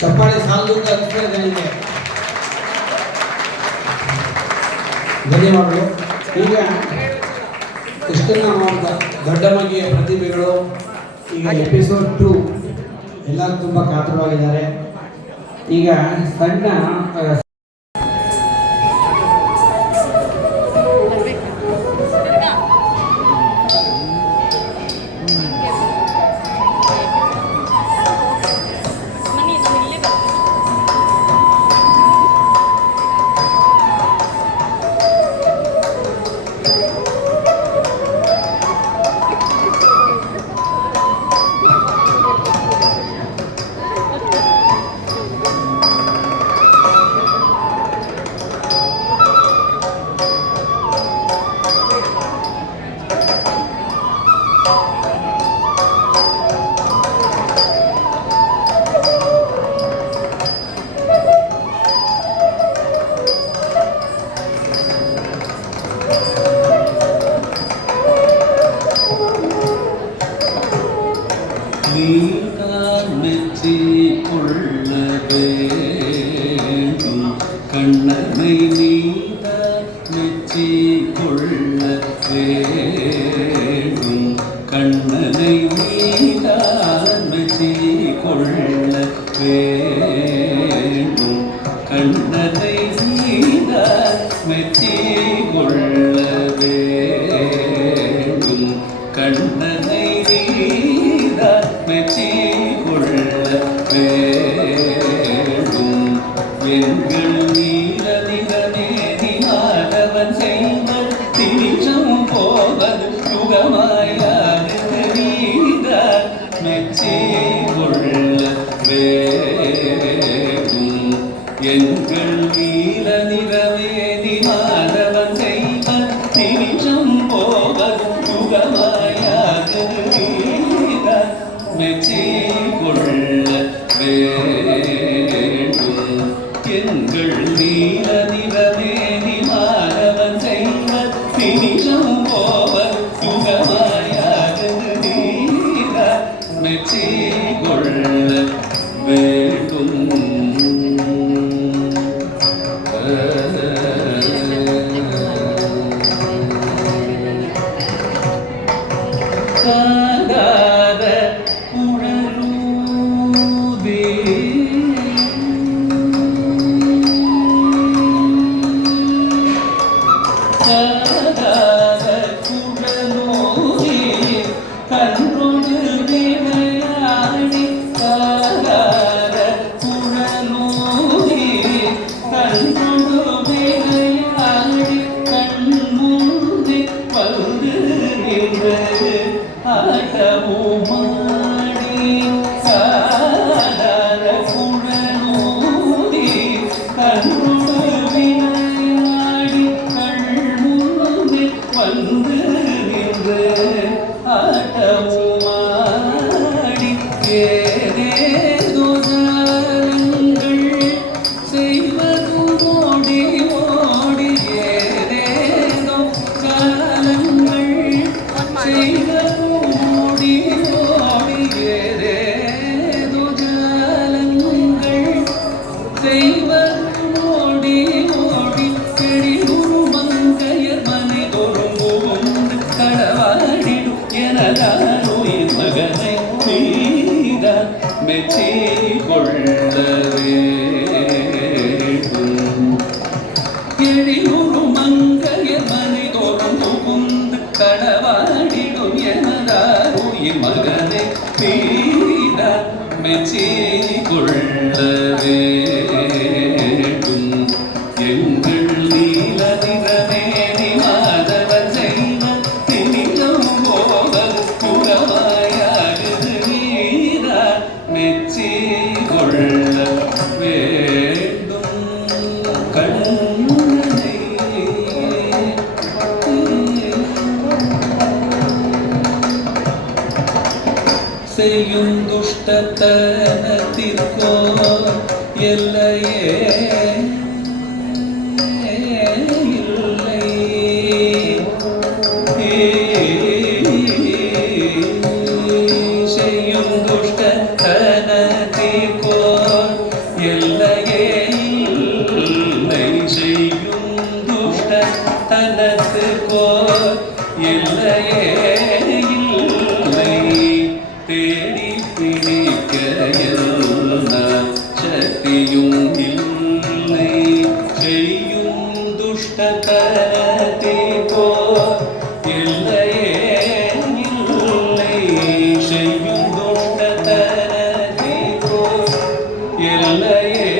ಚಪ್ಪಾಳೆ ಸಾಲದು ನನಗೆ ಧನ್ಯವಾದಗಳು. ಈಗ ಇಷ್ಟನ್ನು ಮಾಡಿದ ದೊಡ್ಡ ಮಗಿಯ ಪ್ರತಿಭೆಗಳು ಈಗ ಎಪಿಸೋಡ್ 2 ಎಲ್ಲರೂ ತುಂಬ ಕಾತರವಾಗಿದ್ದಾರೆ. ಈಗ ಸಣ್ಣ கண்ணனை நீத மெச்சி கொள்ள வேண்டும் கண்ணனை நீத மெச்சி கொள்ள வேண்டும் கண்ணனை நீத மெச்சி கொள்ள வேண்டும் கண்ணனை நீத மெச்சி கொள்ள வேண்டும் எங்கள் நீல நிறமேனி மாதவன் செய்வன் திரிஷம் போவது யுகமாயாது நீத மெச்சி கொள்ள வேண்டும் எங்கள் நீல நிறமேனி மாதவன் செய்வன் திரிஷம் போவது யுகமாயாது நீத மெச்சி கொள்ள வேண்டும் எங்கள் நீல நிறமேனி மாதவன் செய்வ தினிஷம் போவர் யுகமாயாது நீத மெச்சி கொள்ள வேண்டும் காதாத குழலூதே கன்றொடு விளையாடி காதார குழலூதி கன்றொடு விளையாடி கண்முந்தி வந்து நின்று ஆட்டமுமாடி காதார குழலூதி கன்றொடு விளையாடி கண்முந்தி வந்து நின்று ஆட்டமுமாடி ஏதேதோ ஜாலங்கள் செய்வது ஓடி ஓடி ஏதேதோ ஜாலங்கள் செய்வது ஓடி ஓடி ஏதேதோ ஜாலங்கள் செய்வது ஓடி ஓடி செடிகுரு மங்கையர் மனை தோறும் கடவாடிடும் எனதானோயின் மகனை நீத மெச்சி கொள்ள வேண்டும் எழிலுரு மங்கையர் மனை தோறும் புகுந்து கடவாடிடும் எனதானோயின் மகனை நீத மெச்சி கொள்ள வேண்டும் எங்கள் நீல நிறமேனி மாதவன் செய்வ தினிஷம் போவது புகமாயாது நீத மெச்சி கொள்ள வேண்டும் கண்ணனை செய்யும் துஷ்டத்தனத்திற்கோ எல்லையே இல்லை செய்யும் துஷ்டத்தனத்திற்கோ பிடிக்க எல்லா சக்தியும் இல்லை செய்யும் துஷ்டத்தனத்தை போ இல்லையே இல்லை செய்யும் துஷ்டத்தனத்தை போ இல்லையே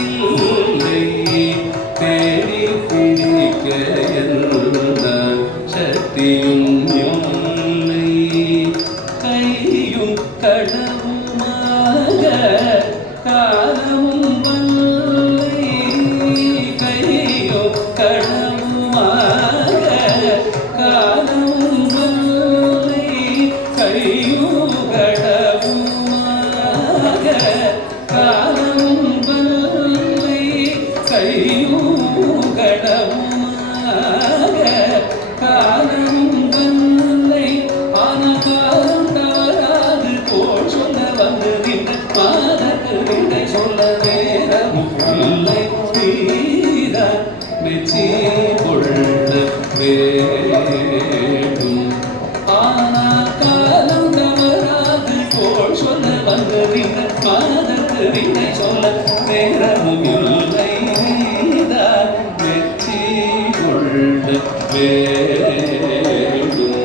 இல்லை தேடி பிடிக்க எல்லா சக்தியும் இல்லை கையும் கடவுமாக காலமும் வல்லை கையும் கடவுமாக காலமும் வல்லை கையும் கடவுமாக காலமும் வல்லை கையும் கடவுமாக காலமும் வல்லை ஆன காலம் தவறாது போல் சொல்ல வந்து நின்ற மாதத்து விடை சொல்ல நேரமும் இல்லை தீர மெச்சி கொள்ள வேண்டும் ஆனால் காலம் தவறாது போல் சொல்ல வந்து நின்ற மாதத்து விடை சொல்ல நேரமும் இல்லை மெச்சி கொள்ள வேண்டும்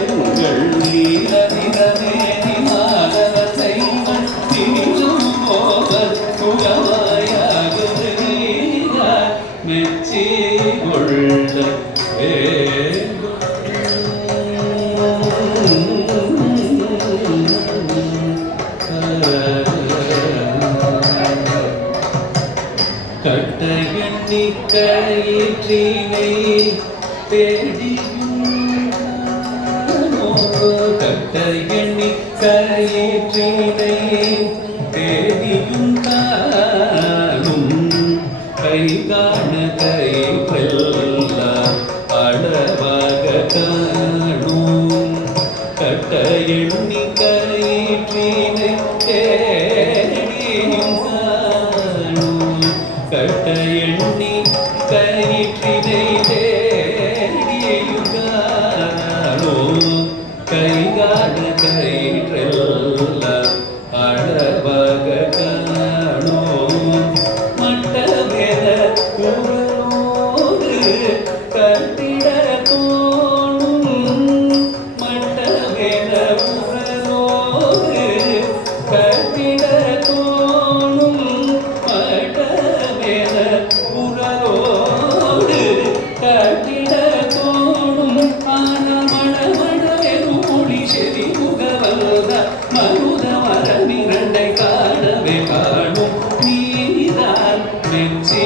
எங்கள் நீல நிறமேனி மாதவ செய்வன் திணிலும் போவர் புகமாயாகுது நீரார் மெச்சி கொள்ள கட்ட எண்ணி கயிற்றினை தேடியும் கட்ட எண்ணி கயிற்றினை தேடியும் தானும் கை காண கயிற்றெல்லாம் அளவாக காணும் கட்ட எண்ணி கயிற்றினை தேடியும் தானும் கட்ட எண்ணி கயிற்றினை தேடியுகானோ கைகாண கயிற்றெல்லாம் அளவாக காணோ மட்டமென குரலோடு கட்டிட தோணும் மட்டமென குரலோடு கட்டிட தோணும் மட்டமென குரலோடு கட்டிட தோணும் ஆன மணமணவெனும் மொழி செவி முகவல்த மருத மரமிரண்டை காணவே காணும் நீதான் மெச்சி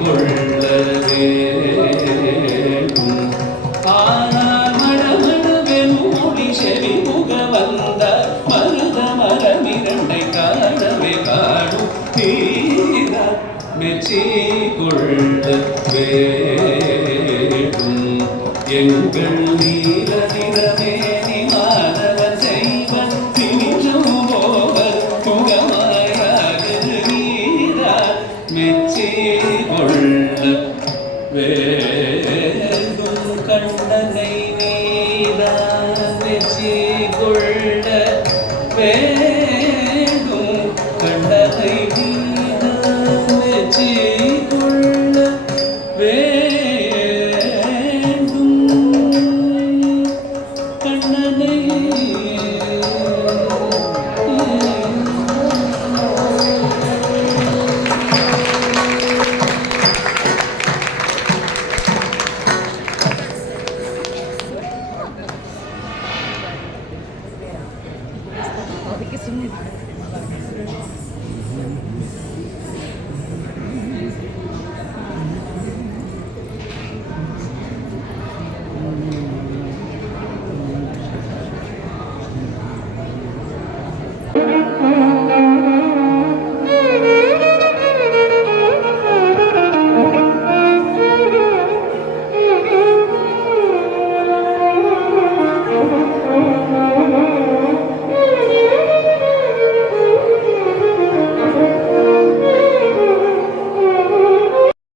கொள்ள வேண்டும் ஆனால் மணமணவெனும் மொழி செவி முகவல்த மருத மரமிரண்டை காணவே காணும் நீதான் மெச்சி கொள்ள வேண்டும் எங்கள் நீல நிறமேனி மாதவ செய்வன் திணிலும் போவர் புகமாயாகுது நீரா மெச்சி கொள்ள வேண்டும் கண்ணனை நீதான் மெச்சி கொள்ள வேண்டும் கண்ணனை நீதான் மெச்சி கொள்ள வேண்டும் கண்ணனை ಅದಕ್ಕೆ ಸುಮ್ಮನೆ